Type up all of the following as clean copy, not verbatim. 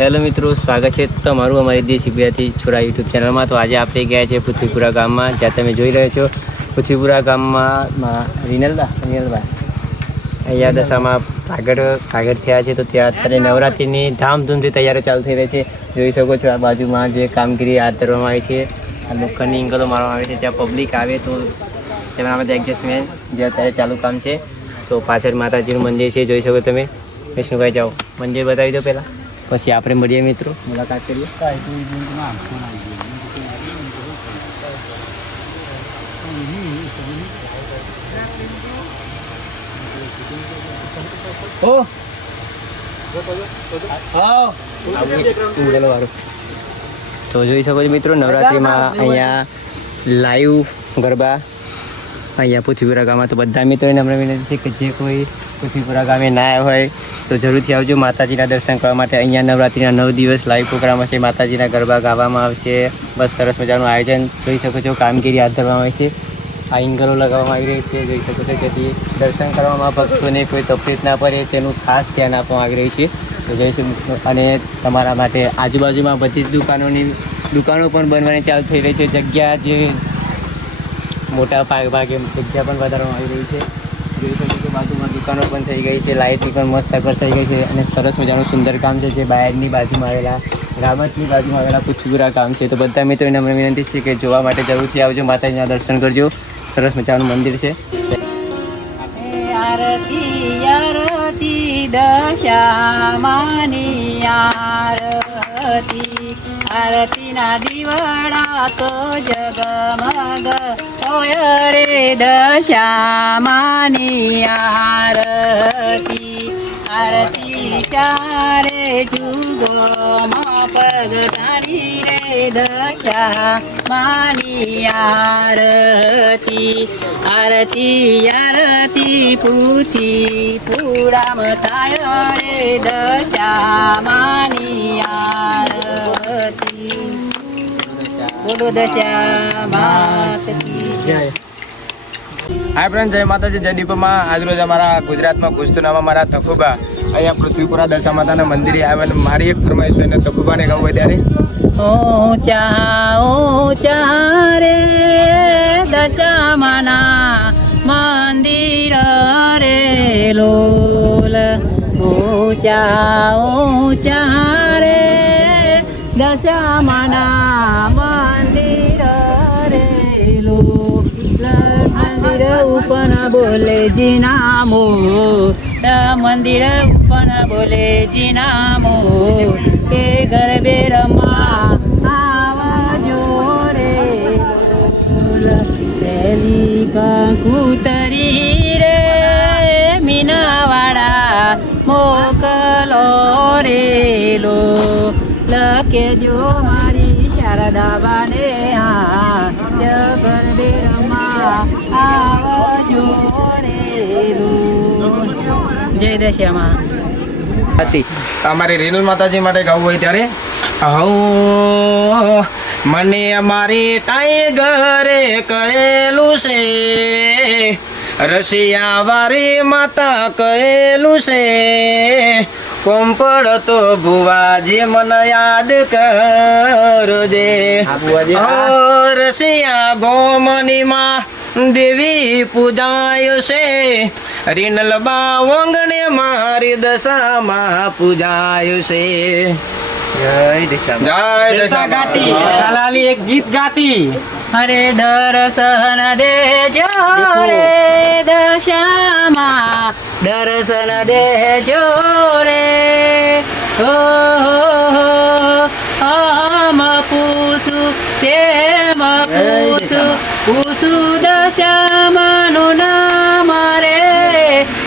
Hello મિત્રો, સ્વાગત છે તમારું અમારી દેશી ગુજરાતી છોરા યુટ્યુબ ચેનલમાં। તો આજે આપણે ગયા છે પૃથ્વીપુરા ગામમાં, જ્યાં તમે જોઈ રહ્યા છો પૃથ્વીપુરા ગામમાં રીનલભાઈ અહીંયા દશામાં કાગળ થયા છે। તો ત્યાં અત્યારે નવરાત્રિની ધામધૂમથી તૈયારીઓ ચાલુ થઈ રહી છે। જોઈ શકો છો આ બાજુમાં જે કામગીરી હાથ ધરવામાં આવી છે, આ લોખંડની એંગલો મારવામાં આવે છે। ત્યાં પબ્લિક આવે તો તેના માટે એડજસ્ટમેન્ટ જે અત્યારે ચાલુ કામ છે। તો પાછળ માતાજીનું મંદિર છે, જોઈ શકો તમે। વિષ્ણુભાઈ જાઓ, મંદિર બતાવી દો પહેલાં, પછી આપણે મળીએ મિત્રો, મુલાકાત કરીએ। તો જોઈ શકો છો મિત્રો, નવરાત્રિમાં અહીંયા લાઈવ ગરબા અહીંયા પૃથ્વીપુરા ગામમાં। તો બધા મિત્રોને અમને વિનંતી છે કે જે કોઈ પૃથ્વીપુરા ગામે ના આવ્યા હોય તો જરૂરથી આવજો માતાજીના દર્શન કરવા માટે। અહીંયા નવરાત્રિના 9 દિવસ લાઈવ પ્રોગ્રામ હશે, માતાજીના ગરબા ગાવામાં આવશે। બસ સરસ મજાનું આયોજન જોઈ શકો છો, કામગીરી હાથ ધરવામાં આવી છે। આ એંગલો લગાવવામાં આવી રહી છે, જોઈ શકો છો, જેથી દર્શન કરવામાં ભક્તોને કોઈ તકલીફ ના પડે તેનું ખાસ ધ્યાન આપવામાં આવી રહ્યું છે। તો જોઈશું મિત્રો, અને તમારા માટે આજુબાજુમાં બધી જ દુકાનો પણ બનવાની ચાલુ થઈ રહી છે। જગ્યા જે મોટા ભાગે જગ્યા પણ વધારવામાં આવી રહી છે। જોઈ શકો છો બાજુમાં દુકાનો પણ થઈ ગઈ છે, લાઇટની પણ મસ્ત સગવડ થઈ ગઈ છે, અને સરસ મજાનું સુંદર કામ છે જે બહારની બાજુમાં આવેલા રામતની બાજુમાં આવેલા પૃથ્વીપુરા ગામ છે। તો બધા મિત્રોને અમને વિનંતી છે કે જોવા માટે જરૂરથી આવજો, માતાજીના દર્શન કરજો। સરસ મજાનું મંદિર છે। આરતી આરતી દશામાની આરતી, આરતીના દીવડા તો જગમગ હોય રે દશામાની આરતી, આરતી ચારે જુગોમાં પ્રગટાની રે દશામાની આરતી, આરતી આરતી પૃથ્વીપુરામાં થાય રે દશામાની આરતી। બોલો દશા માત કી જય। હાય ફ્રેન્ડ, જય માતાજી, જય દીપમાં। આજરોજ અમારા ગુજરાતમાં ગુસ્તુનામાં મારા તખુબા અહીંયા પૃથ્વીપુરા દશા માતાના મંદિરે આવ્યા। મારી એક ફરમાઈશ હોય ને તખુબાને ગાવું હોય ત્યારે ઊંચા ઊંચા રે દશામાના મંદિર રે લોલ, ઊંચા ઊંચા રે દશામાના મંદિર રે લોલ, મંદિર ઉપર બોલે જીનામો, મંદિર ઉપર બોલે જીનામો કે ગરબે રમા આવજો રે લોલ, પહેલી કંકુતરી રે મીનાવાડા મોકલો રે લોલ, લખેજો મારી શારદાબાને ગરબે રમા આવજો રે લોલ। જય દશામાં। અમારી રીનલ માતાજી માટે ગાવું હોય ત્યારે મને અમારી ટાઈગરે કહેલું છે, રસિયા વારી માતા કહેલું છે, કોમ્પડ તો ભુવાજી મને યાદ કરજે। રસિયા ગોમનીમાં દેવી પૂજાયો છે, રીનલ બા વંગણે મારી દશામાં પૂજાયો છે। જય દશા ગાતી લાલી એક ગીત ગાતી, અરે દર્શન દેજો રે દશામાં, દર્શન દેજો રે આમ પૂછું તેમ પૂછું દશામાનું નામ રે,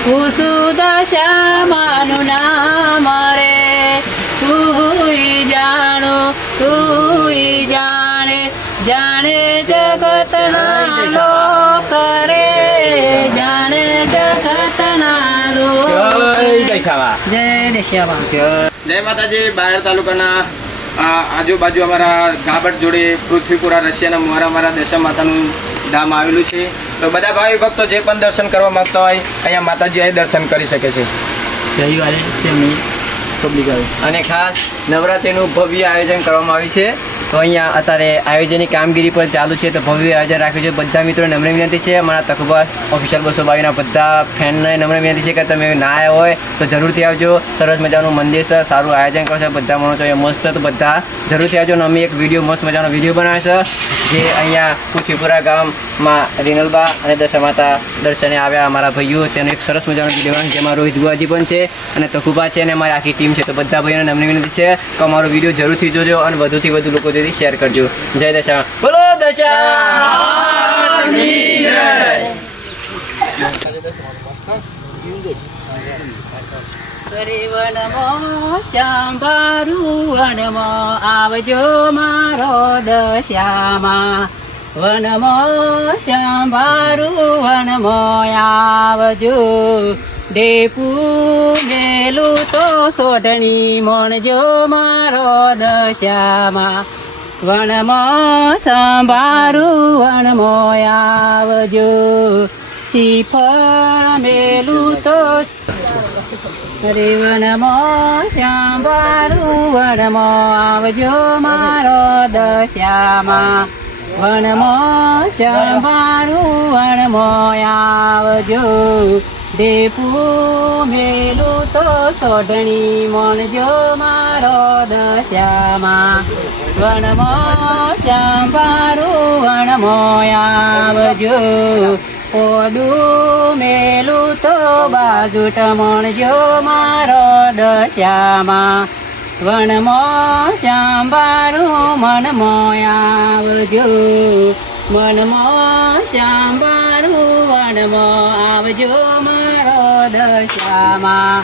પૂછું દશામાનું નામ રે, તુંય જાણો તુંય જાણે, જાણે જગતના લોક રે, જાણે જગતના લોક। જય દશામાં। જય માતાજી। બાયર તાલુકાના આજુબાજુ અમારા ગાબડ જોડે પૃથ્વીપુરા રશિયાના મોરા મારા દશા માતાનું ધામ આવેલું છે। તો બધા ભાવિ ભક્તો જે પણ દર્શન કરવા માંગતા હોય અહીંયા માતાજી અહીં દર્શન કરી શકે છે। રવિવારે તેમની પબ્લિક આવે. અને ખાસ નવરાત્રિનું ભવ્ય આયોજન કરવામાં આવ્યું છે. તો અહીંયા અત્યારે આયોજનની કામગીરી પણ ચાલુ છે. તો ભવ્ય આયોજન રાખ્યું છે. બધા મિત્રોને નમ્ર વિનંતી છે, અમારા તકુબા ઓફિશિયલ 222ના બધા ફેનને નમ્ર વિનંતી છે કે તમે ના આવ્યા હોય તો જરૂરથી આવજો. સરસ મજાનું મંદિર છે, સારું આયોજન કરશે, બધા માણસો અહીંયા મસ્ત. તો બધા જરૂરથી આવજો. અને અમે એક વિડીયો મસ્ત મજાનો વિડીયો બનાવ્યો છે જે અહીંયા પૃથ્વીપુરા ગામમાં રીનલબા અને દશા માતા દર્શને આવ્યા અમારા ભાઈઓ. તેનો એક સરસ મજાનો વિડીયો બનાવ્યો જેમાં રોહિત બુઆજી પણ છે અને તકુબા છે અને અમારી આખી ટીમ છે. તો બધા ભાઈઓને નમ્ર વિનંતી છે કે અમારો વિડીયો જરૂરથી જોજો અને વધુથી વધુ લોકો સુધી શેર કરજો. જય દશા, બોલો દશા. અરે વનમાં શાંભારું વનમાં આવજો મારો દશામાં. વનમાં શાંભારું વનમાં આવજો. ડેપું મેલું તો સોઢણી મોણજો મારો દશામાં. વનમાં સંભારું વનમાં આવજો. શ્રીફળ મેલું તો અરે વનમાં સંભારું વનમાં આવજો મારો દશામાં. વનમાં સંભારું વનમાં આવજો. ડેપું મેલું તો સોઢણી મોણજો મારો દશામાં. વનમાં સંભારું વનમાં આવજો. ઓદું મેલું તો બાજુટ મોણજો મારો દશામાં. વનમાં સંભારું મનમાં આવજો. મનમાં સંભારું વનમાં આવજો મારો દશામાં.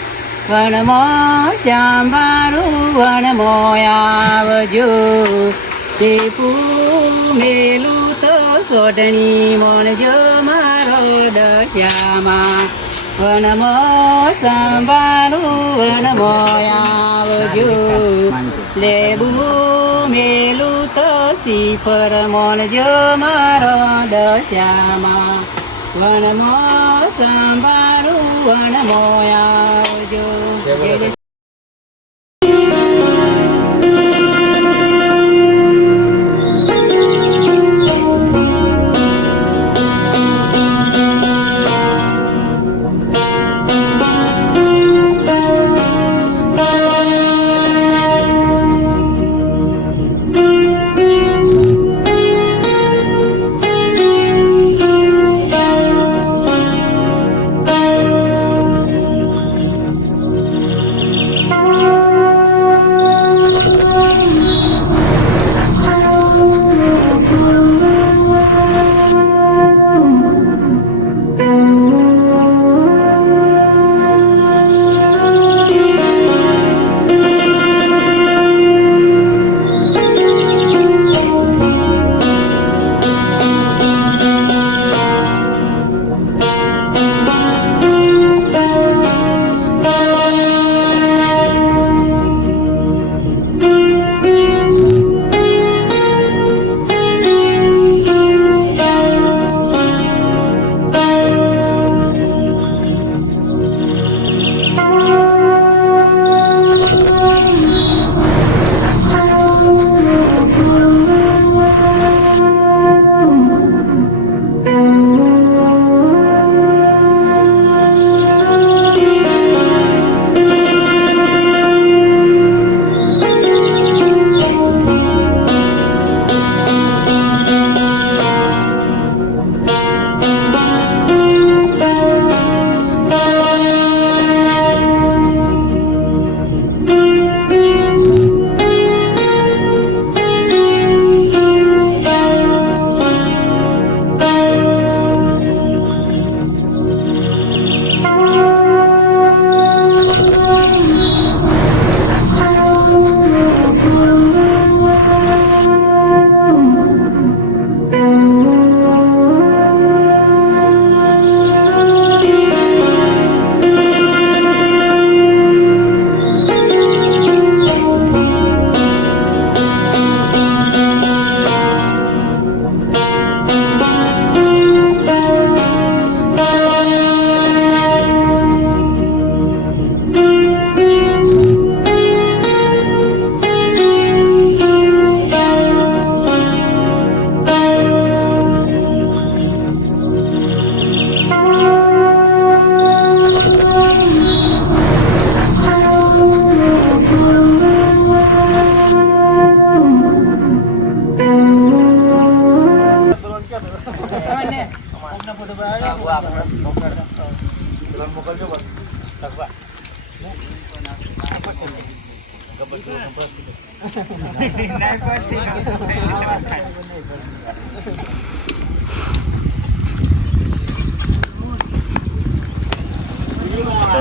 વનમાં સંભારું વનમાં આવજો. ટીપું મેલું તો સોઢણી મોણજો મારો દશામાં. વનમાં સંભારું વનમાં આવજો. લેબું મેલું તો શ્રીફળ મોણજો મારો દશામાં. વનમાં સંભારું વનમાં આવજો. તો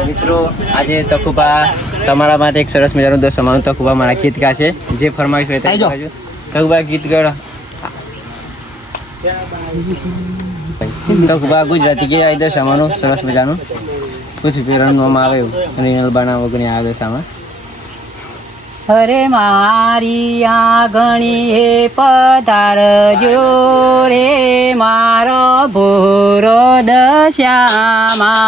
મિત્રો આજે તકુબા તમારા માટે એક સરસ મજાનું દસમાનું તકુબા મારા ગીત ગાશે જે ફરમાઈશ હોય તે ગાજો. તકુબા ગીત ગાડો. તકુબા ગુજરાતી ગીત આ દસમાનું સરસ મજાનું પૂછી પેરણનું આવે એવું રીનલ બાણા વગરની આ દશામાં. અરે મારી આંગણી હે પધારજો રે મારો ભૂરો દશ્યામાં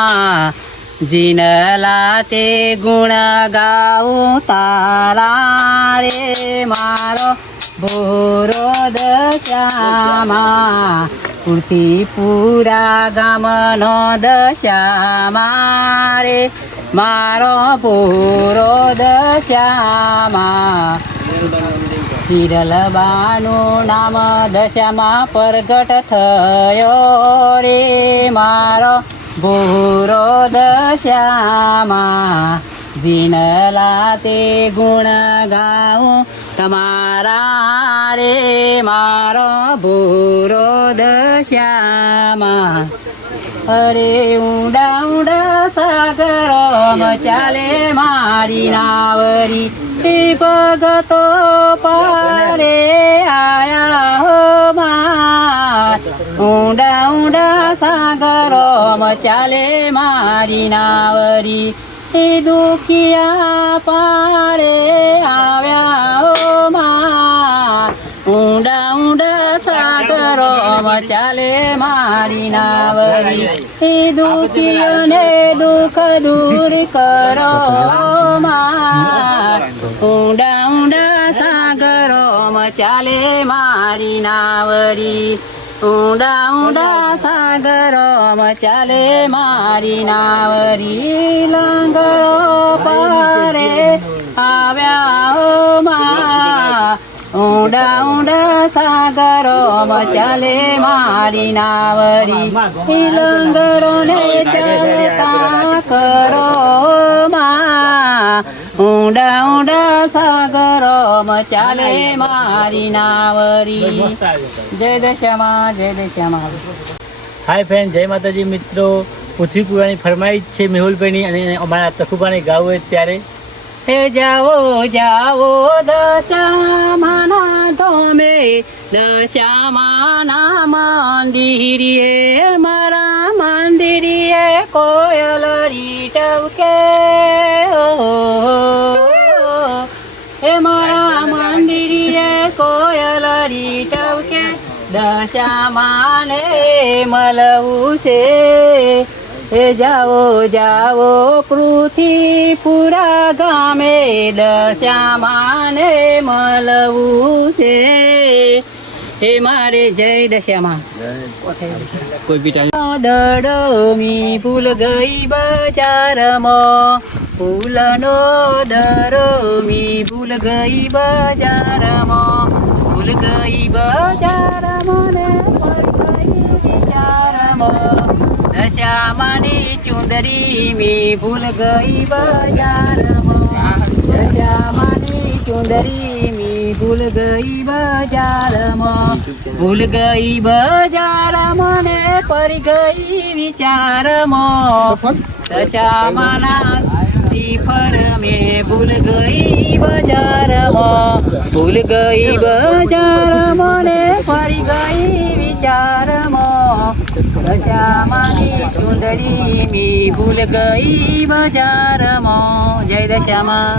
જીનલા તે ગુણ ગાઉં તારા રે મારો ભૂરો દશ્યામાં પૂરા ગામનો દશ્યામાં રે મારો પૂરો દશ્યામાં હિરલબાનું નામ દશામાં પ્રગટ થયો રે મારો ભૂરો દશ્યામાં જીનલા તે ગુણ ગાઉં તમારા રે મારો ભૂરો દશ્યામાં. અરે ઊંડા ઊંડા સાગરમાં ચાલે મારી નાવરી એ ભગતો પારે આયા હો માર. ઊંડા ઊંડા સાગરમાં ચાલે મારી નાવરી એ દુખિયા પારે આવ્યા હો માર. ઊંડા ઊંડા સાગરોમાં ચાલે મારી નાવરી એ દુખિયોને દુઃખ દૂર કરો માર. ઊંડા ઊંડા સાગરોમાં ચાલે મારી નાવરી ઊંડા ઊંડા સાગરોમાં ચાલે મારી નાવરી. લંગરો પારે આવ્યા હો માર. ઊંડા ઊંડા સાગરોમાં ચાલે મારી નાવરી લંગરોને ચાલતા કરો માં. ઊંડા ઊંડા સાગરોમાં ચાલે મારી નાવરી. જય દશામાં જય દશામાં. હાય ફ્રેન્ડ, જય માતાજી મિત્રો. પૃથ્વીપુરાની ફરમાઈશ છે મેહુલભાઈની અને અમારા તખુબાને ગાવું હોય ત્યારે હે જાઓ જાઓ દશામાના ધોમે દશામાના મંદિરે મારા મંદિરે કોયલરી ટવકે હે મારા મંદિરે કોયલરી ટવકે દશામાને મળવું છે. હે જાઓ જાઓ પૃથ્વીપુરા ગામે દશામાને મળવું છે. હે મારે જય દશામાં. કોઈ બી ટાઈમ દડમી ભૂલ ગઈ બજારમાં ફૂલનો દરમી ભૂલ ગઈ બજારમાં ભૂલ ગઈ બજારમાં ને ફરી ગઈ વિચારમાં. દશામાની ચુંદરી મી ભૂલ ગઈ બજારમાં દશામાની ચુંદરી મી ભૂલ ગઈ બજારમાં ભૂલ ગઈ બજારમાં ને પડી ગઈ વિચારમાં. દશામાના શ્રીફળ મેં ભૂલ ગઈ બજારમાં ભૂલ ગઈ બજારમાં ને પડી ગઈ વિચારમાં. દશામાની ચુંદડી મી ભૂલ ગઈ બજારમાં. જય દશામાં.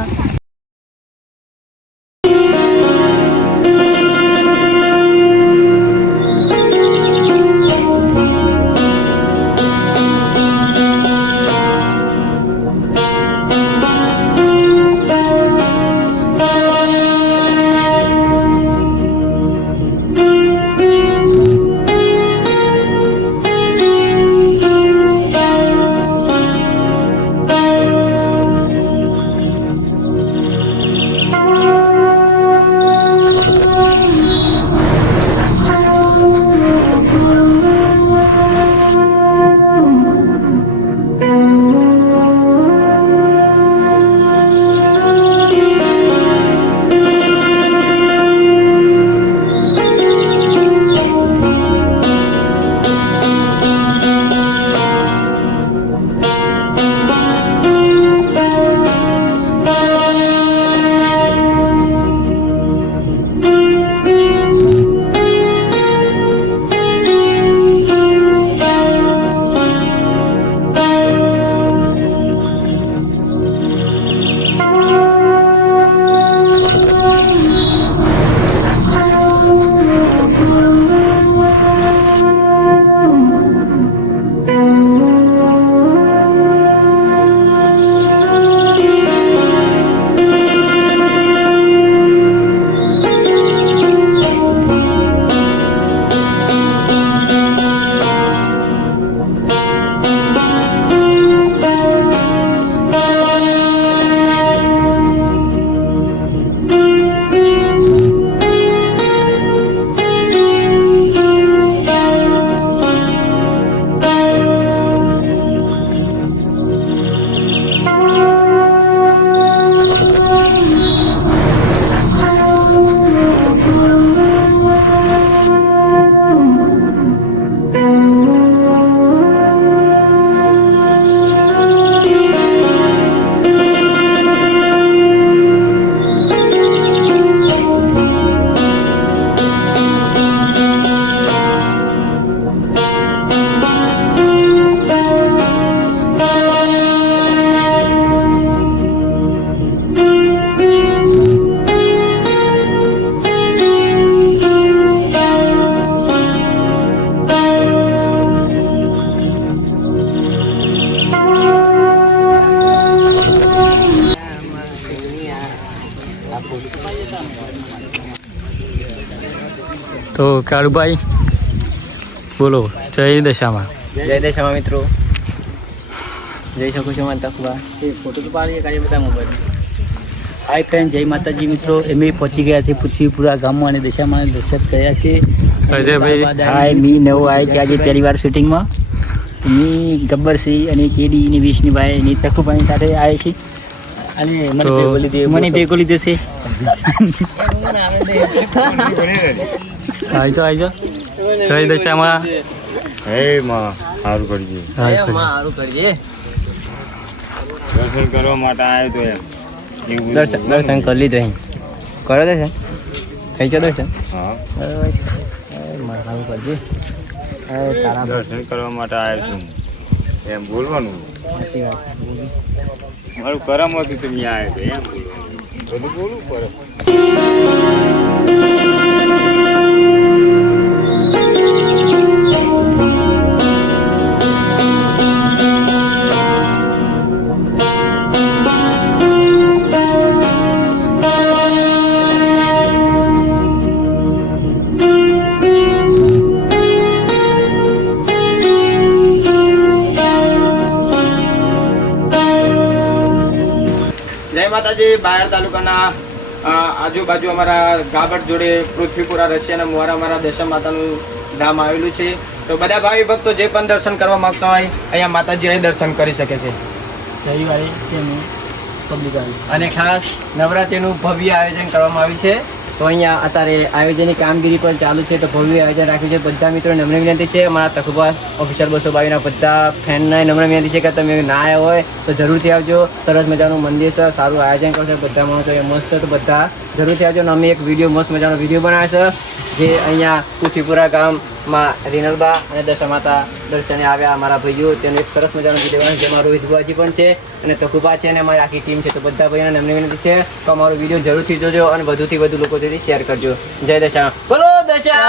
તો કાળુભાઈ બોલો જય દશામાં. જય દશામાં મિત્રો, જઈ શકું છું માતા તકવા. એ ફોટો તો પાડીએ કાઢીએ બધા મોબાઈલ. હાય ફ્રેન્ડ, જય માતાજી મિત્રો. અમે પહોંચી ગયા છે પૃથ્વીપુરા ગામમાં અને દશામાં દર્શન કર્યા છે. અજયભાઈ. હાય, મી નવો આવ્યો છે આજે પહેલી વાર શૂટિંગમાં. મી ગબ્બરસિંહ અને કેડી ની વિષ્ણુભાઈ ની તકુભાઈ સાથે આવે છે અને મને તો ભેગો લીધો છે. આઈજો જય દશામાં. હે માં સારું કરજે. સારું કરીએ. દર્શન કરવા માટે આવ્યો તો એમ દર્શન કરી લીધું અહીં. કરો દર્શન, થઈ ગયો દર્શન. હા, સારું કરજે. તારા દર્શન કરવા માટે આવ્યો છું એમ બોલવાનું. સાચી વાત. મારું કરમ હતું તો મેં આવ્યો તો એમ બોલવાનું. બધું બોલવું પડે. જય માતાજી. બાયડ તાલુકાના આજુબાજુ અમારા ગાબડ જોડે પૃથ્વીપુરા રશિયાના મોરા અમારા દશા માતાનું ધામ આવેલું છે. તો બધા ભાવિ ભક્તો જે પણ દર્શન કરવા માંગતા હોય અહીંયા માતાજી અહીં દર્શન કરી શકે છે. રવિવારે તેનું પબ્લિક આવી. અને ખાસ નવરાત્રિનું ભવ્ય આયોજન કરવામાં આવ્યું છે. તો અહીંયા અત્યારે આયોજનની કામગીરી પણ ચાલુ છે. તો ભવ્ય આયોજન રાખ્યું છે. બધા મિત્રો નમ્ર વિનંતી છે, અમારા તકુબા ઓફિસર 222ના બધા ફેનને નમ્ર વિનંતી છે કે તમે ના આવ્યા હોય તો જરૂરથી આવજો. સરસ મજાનું મંદિર છે, સારું આયોજન કરશે બધા માણસો મસ્ત. તો બધા જરૂરથી આવજો. અને અમે એક વિડીયો મસ્ત મજાનો વિડીયો બનાવ્યો છે જે અહીંયા પૃથ્વીપુરા ગામમાં રીનલબા અને દશા માતા દર્શને આવ્યા અમારા ભાઈઓ. તેનો એક સરસ મજાનો વિડીયો બનાવ્યો જેમાં રોહિત બુઆજી પણ છે અને તકુબા છે અને અમારી આખી ટીમ છે. તો બધા ભાઈઓને નમ્ર વિનંતી છે તો અમારો વિડીયો જરૂરથી જોજો અને વધુથી વધુ લોકો સુધી શેર કરજો. જય દશા. બોલો દશા.